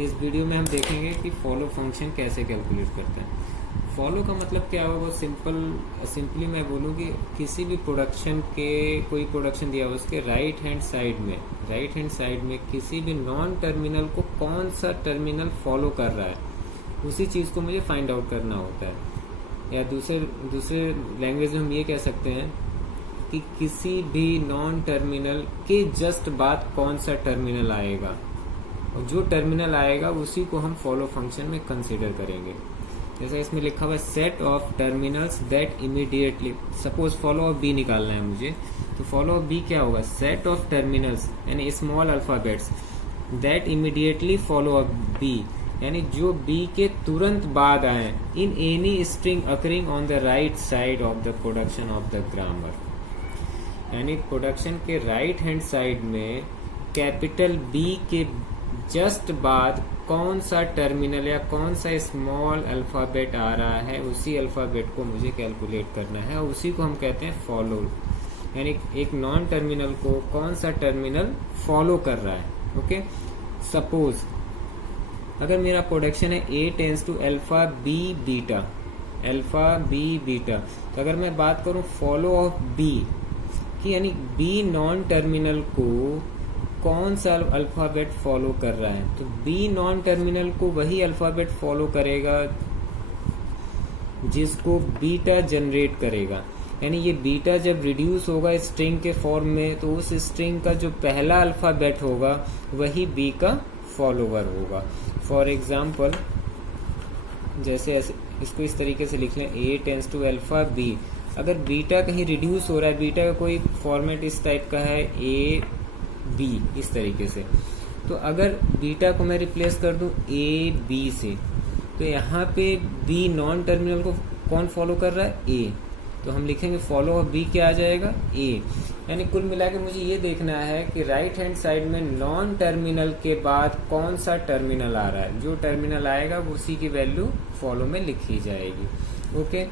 इस वीडियो में हम देखेंगे कि फॉलो फंक्शन कैसे कैलकुलेट करते हैं। फॉलो का मतलब क्या होगा, बहुत सिंपली मैं बोलूँ कि किसी भी प्रोडक्शन के, कोई प्रोडक्शन दिया हुआ उसके राइट हैंड साइड में किसी भी नॉन टर्मिनल को कौन सा टर्मिनल फॉलो कर रहा है, उसी चीज़ को मुझे फाइंड आउट करना होता है। या दूसरे लैंग्वेज में हम ये कह सकते हैं कि किसी भी नॉन टर्मिनल के जस्ट बाद कौन सा टर्मिनल आएगा, और जो टर्मिनल आएगा उसी को हम फॉलो फंक्शन में कंसीडर करेंगे। जैसा इसमें लिखा हुआ है set of terminals that immediately, suppose follow of B निकालना है मुझे, तो फॉलो ऑफ बी क्या होगा, सेट ऑफ टर्मिनल्स यानी small alphabets that immediately follow of B, यानी जो बी के तुरंत बाद आए in any string occurring on the right side of the production of the grammar. यानी प्रोडक्शन के राइट हैंड साइड में कैपिटल बी के जस्ट बाद कौन सा टर्मिनल या कौन सा स्मॉल अल्फाबेट आ रहा है, उसी अल्फाबेट को मुझे कैलकुलेट करना है, और उसी को हम कहते हैं फॉलो। यानी एक नॉन टर्मिनल को कौन सा टर्मिनल फॉलो कर रहा है। ओके, सपोज अगर मेरा प्रोडक्शन है A tends to alpha B beta, तो अगर मैं बात करूं फॉलो ऑफ बी कि यानी बी नॉन टर्मिनल को कौन सा अल्फाबेट फॉलो कर रहा है, तो बी नॉन टर्मिनल को वही अल्फाबेट फॉलो करेगा जिसको बीटा जनरेट करेगा। यानी ये बीटा जब रिड्यूस होगा स्ट्रिंग के फॉर्म में, तो उस स्ट्रिंग का जो पहला अल्फाबेट होगा वही बी का फॉलोवर होगा। फॉर एग्जाम्पल जैसे इसको इस तरीके से लिख लें, A tends to alpha B. अगर बीटा कहीं रिड्यूस हो रहा है, बीटा का कोई फॉर्मेट इस टाइप का है A B इस तरीके से, तो अगर बीटा को मैं रिप्लेस कर दूं A B से, तो यहाँ पे B नॉन टर्मिनल को कौन फॉलो कर रहा है, A, तो हम लिखेंगे फॉलो ऑफ B क्या आ जाएगा, A। यानी कुल मिला के मुझे ये देखना है कि राइट हैंड साइड में नॉन टर्मिनल के बाद कौन सा टर्मिनल आ रहा है, जो टर्मिनल आएगा उसी की वैल्यू फॉलो में लिखी जाएगी। ओके,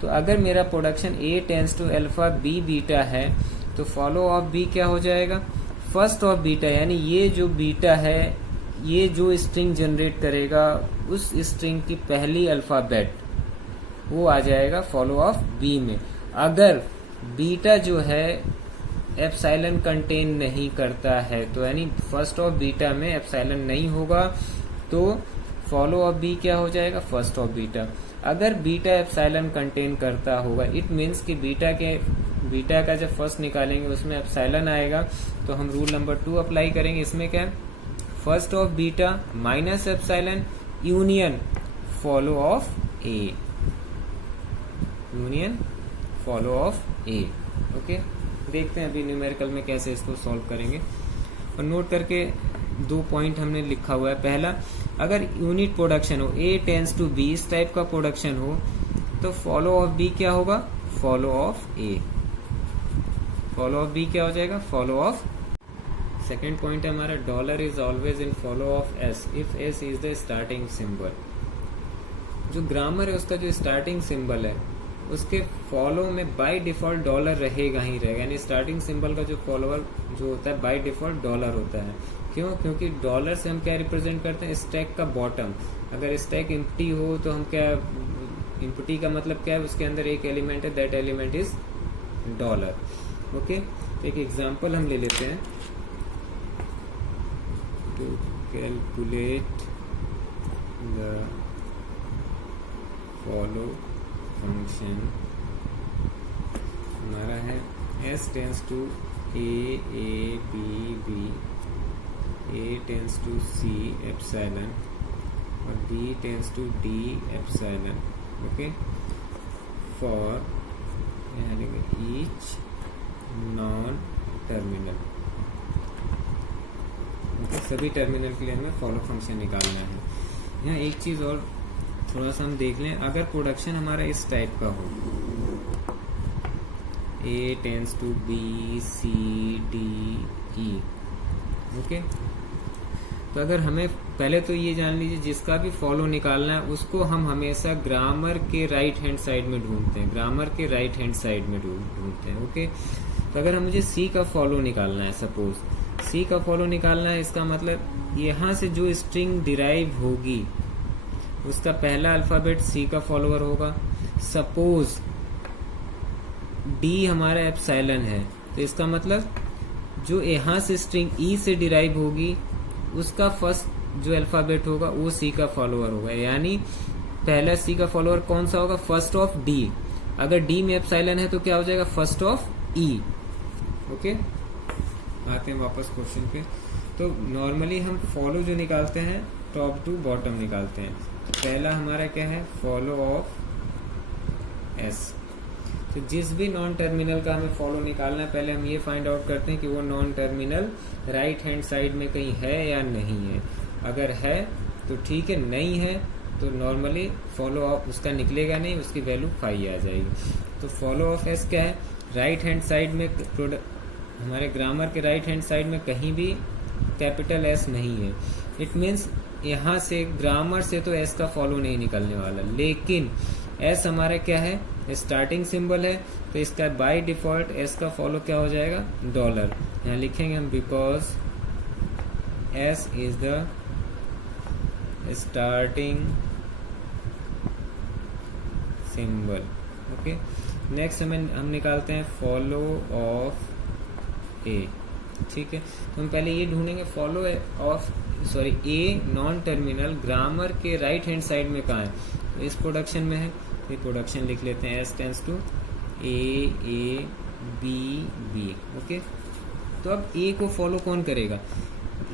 तो अगर मेरा production A tends to alpha B beta है, तो फॉलो ऑफ B क्या हो जाएगा, फर्स्ट ऑफ बीटा, यानी ये जो बीटा है, ये जो स्ट्रिंग जनरेट करेगा उस स्ट्रिंग की पहली अल्फाबेट वो आ जाएगा फॉलो ऑफ बी में। अगर बीटा जो है एप्सिलॉन कंटेन नहीं करता है, तो यानी फर्स्ट ऑफ बीटा में एप्सिलॉन नहीं होगा, तो फॉलो ऑफ बी क्या हो जाएगा, फर्स्ट ऑफ बीटा। अगर बीटा एप्सिलॉन कंटेन करता होगा, इट मीन्स कि बीटा का जब फर्स्ट निकालेंगे उसमें एप्सिलॉन आएगा, तो हम रूल नंबर 2 अप्लाई करेंगे। इसमें क्या है, first of beta minus epsilon union follow of A, union follow of A. Okay, देखते हैं अभी न्यूमेरिकल में कैसे इसको सॉल्व करेंगे। और नोट करके 2 पॉइंट हमने लिखा हुआ है। पहला, अगर यूनिट प्रोडक्शन हो A टेंस टू B, इस टाइप का प्रोडक्शन हो, तो फॉलो ऑफ B क्या होगा, follow of A। Follow of B क्या हो जाएगा, फॉलो ऑफ। सेकेंड पॉइंट है हमारा, dollar is always in follow of S if S is the starting symbol. जो ग्रामर है उसका जो स्टार्टिंग सिंबल है उसके फॉलो में बाय डिफॉल्ट डॉलर रहेगा ही रहेगा। यानी स्टार्टिंग सिंबल का जो फॉलोअर जो होता है बाय डिफॉल्ट डॉलर होता है। क्यों, क्योंकि डॉलर से हम क्या रिप्रेजेंट करते हैं, स्टैक का बॉटम। अगर स्टैक एम्प्टी हो तो हम क्या, एम्प्टी का मतलब क्या है, उसके अंदर एक एलिमेंट है, that element is dollar. Okay, एक एग्जांपल हम ले लेते हैं to calculate the follow function. हमारा है S tends to A B, A tends to C epsilon, और B tends to D epsilon. Okay, for each non terminal. सभी terminal के लिए हमें फॉलो फंक्शन निकालना है। यहाँ एक चीज और थोड़ा सा हम देख लें, अगर प्रोडक्शन हमारा इस टाइप का हो, A tends to B C D E, okay, तो अगर हमें पहले तो ये जान लीजिए जिसका भी फॉलो निकालना है उसको हम हमेशा ग्रामर के राइट हैंड साइड में ढूंढते हैं, ग्रामर के राइट हैंड साइड में ढूंढते हैं। ओके, तो अगर हम मुझे C का फॉलो निकालना है, सपोज सी का फॉलो निकालना है, इसका मतलब यहाँ से जो स्ट्रिंग डिराइव होगी उसका पहला अल्फाबेट सी का फॉलोअर होगा। सपोज डी हमारा एप्सिलॉन है, तो इसका मतलब जो यहाँ से स्ट्रिंग ई से डिराइव होगी उसका फर्स्ट जो अल्फाबेट होगा वो सी का फॉलोअर होगा। यानी पहला सी का फॉलोअर कौन सा होगा? First of D. अगर डी में एप्सिलॉन है तो क्या हो जाएगा? First of E. ओके, आते हैं वापस क्वेश्चन पे। तो नॉर्मली हम फॉलो जो निकालते हैं टॉप टू बॉटम निकालते हैं। तो पहला हमारा क्या है? Follow of S. तो जिस भी नॉन टर्मिनल का हमें फॉलो निकालना है, पहले हम ये फाइंड आउट करते हैं कि वो non terminal right hand side में कहीं है या नहीं है। अगर है तो ठीक है, नहीं है तो नॉर्मली फॉलो ऑफ उसका निकलेगा नहीं, उसकी वैल्यू 5 आ जाएगी। तो फॉलो ऑफ एस क्या है? राइट हैंड साइड में हमारे ग्रामर के राइट हैंड साइड में कहीं भी कैपिटल एस नहीं है। इट मीन्स यहाँ से ग्रामर से तो एस का फॉलो नहीं निकलने वाला, लेकिन एस हमारा क्या है? स्टार्टिंग सिंबल है, तो इसका बाय डिफॉल्ट एस का फॉलो क्या हो जाएगा? डॉलर। यहाँ लिखेंगे हम because S is the starting symbol. Okay, next हम निकालते हैं फॉलो ऑफ ए। ठीक है, तो हम पहले ये ढूंढेंगे follow of a non terminal grammar के राइट हैंड साइड में कहाँ है। तो इस प्रोडक्शन में है, ये प्रोडक्शन लिख लेते हैं। S tends to A B B. Okay, तो अब ए को फॉलो कौन करेगा?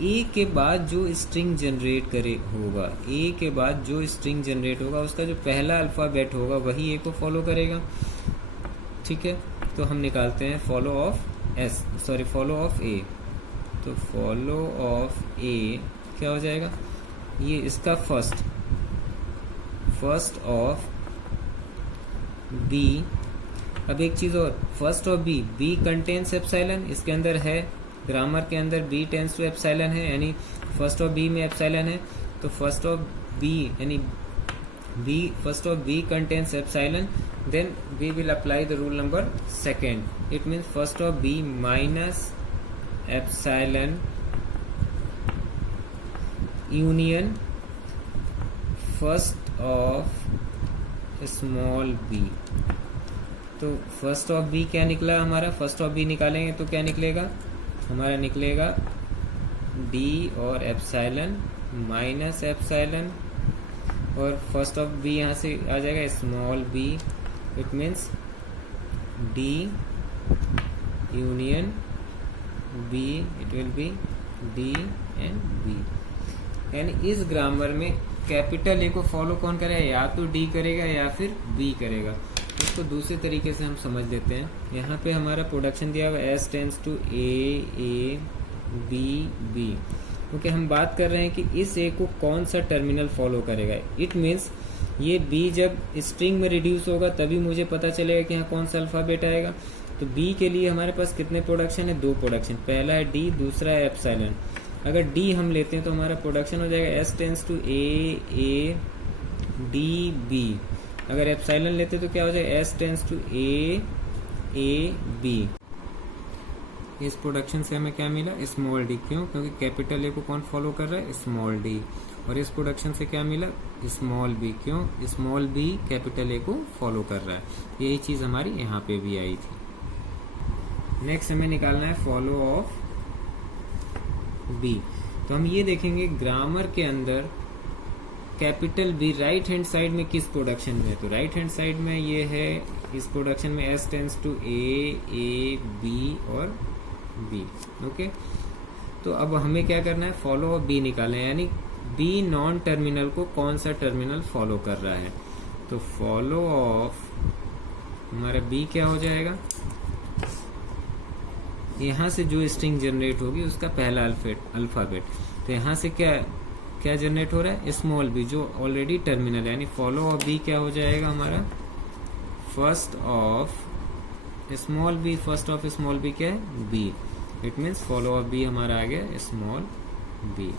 ए के बाद जो स्ट्रिंग जनरेट करे होगा, ए के बाद जो स्ट्रिंग जनरेट होगा उसका जो पहला अल्फाबेट होगा वही ए को फॉलो करेगा। ठीक है, तो हम निकालते हैं follow of S, follow of A. तो फॉलो ऑफ ए क्या हो जाएगा? ये इसका फर्स्ट ऑफ बी। अब एक चीज और, first of B contains epsilon, इसके अंदर है ग्रामर के अंदर बी टेंस टू एप्सिलॉन है, यानी फर्स्ट ऑफ बी में एप्सिलॉन है। तो फर्स्ट ऑफ बी यानी first of B contains epsilon, then we will apply the rule number 2. It means first of b minus epsilon union first of small b। तो first of B क्या निकला हमारा? First of B निकालेंगे तो क्या निकलेगा हमारा? निकलेगा d और एप्सिलॉन माइनस एप्सिलॉन, और फर्स्ट ऑफ बी यहाँ से आ जाएगा small b। It means D union B, it will be D and B। यानी इस ग्रामर में कैपिटल ए को फॉलो कौन करेगा? या तो D करेगा या फिर B करेगा। इसको दूसरे तरीके से हम समझ लेते हैं। यहाँ पे हमारा प्रोडक्शन दिया हुआ S tends to A B B. क्योंकि हम बात कर रहे हैं कि इस ए को कौन सा टर्मिनल फॉलो करेगा। इट मीन्स ये बी जब स्ट्रिंग में रिड्यूस होगा तभी मुझे पता चलेगा कि यहाँ कौन सा अल्फाबेट आएगा। तो बी के लिए हमारे पास कितने प्रोडक्शन है? 2 प्रोडक्शन, पहला है डी, दूसरा है एप्सिलॉन। अगर डी हम लेते हैं तो हमारा प्रोडक्शन हो जाएगा S tends to A D B. अगर एप्सिलॉन लेते तो क्या हो जाएगा? S tends to A B. इस प्रोडक्शन से हमें क्या मिला? Small d. क्यों? क्योंकि कैपिटल ए को कौन फॉलो कर रहा है? Small d. और इस प्रोडक्शन से क्या मिला? Small b. क्यों? स्मॉल बी कैपिटल ए को फॉलो कर रहा है। यही चीज हमारी यहाँ पे भी आई थी। नेक्स्ट हमें निकालना है फॉलो ऑफ बी। तो हम ये देखेंगे ग्रामर के अंदर capital B right hand side में किस प्रोडक्शन में है। तो राइट हैंड साइड में ये है इस प्रोडक्शन में S tends to A B और बी। ओके, तो अब हमें क्या करना है? फॉलो ऑफ बी निकालना है, यानी बी नॉन टर्मिनल को कौन सा टर्मिनल फॉलो कर रहा है। तो फॉलो ऑफ हमारा बी क्या हो जाएगा? यहाँ से जो स्ट्रिंग जनरेट होगी उसका पहला अल्फाबेट। तो यहाँ से क्या जनरेट हो रहा है? स्मॉल बी, जो ऑलरेडी टर्मिनल है। यानी फॉलो ऑफ बी क्या हो जाएगा हमारा? First of small b. First of small b क्या है? B. It means follow of b हमारा आ गया स्मॉल बी।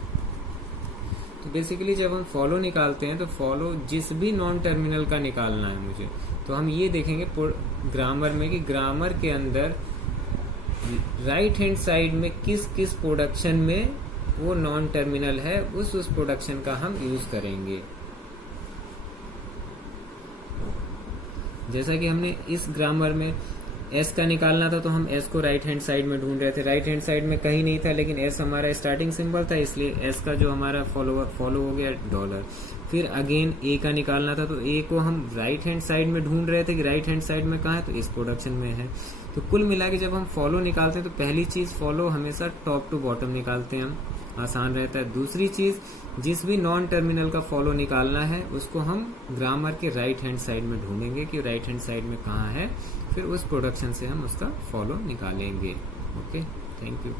तो बेसिकली जब हम फॉलो निकालते हैं तो फॉलो जिस भी नॉन टर्मिनल का निकालना है मुझे, तो हम ये देखेंगे ग्रामर में कि ग्रामर के अंदर राइट हैंड साइड में किस किस प्रोडक्शन में वो नॉन टर्मिनल है, उस प्रोडक्शन का हम यूज करेंगे। जैसा कि हमने इस ग्रामर में एस का निकालना था, तो हम एस को राइट हैंड साइड में ढूंढ रहे थे। राइट हैंड साइड में कहीं नहीं था, लेकिन एस हमारा स्टार्टिंग सिंबल था, इसलिए एस का जो हमारा फॉलो हो गया डॉलर। फिर अगेन ए का निकालना था, तो ए को हम राइट हैंड साइड में ढूंढ रहे थे कि राइट हैंड साइड में कहाँ है, तो इस प्रोडक्शन में है। तो कुल मिला के जब हम फॉलो निकालते हैं तो पहली चीज फॉलो हमेशा टॉप टू बॉटम निकालते हैं हम, आसान रहता है। दूसरी चीज, जिस भी नॉन टर्मिनल का फॉलो निकालना है उसको हम ग्रामर के राइट हैंड साइड में ढूंढेंगे कि राइट हैंड साइड में कहाँ है, फिर उस प्रोडक्शन से हम उसका फॉलो निकालेंगे। Okay, thank you.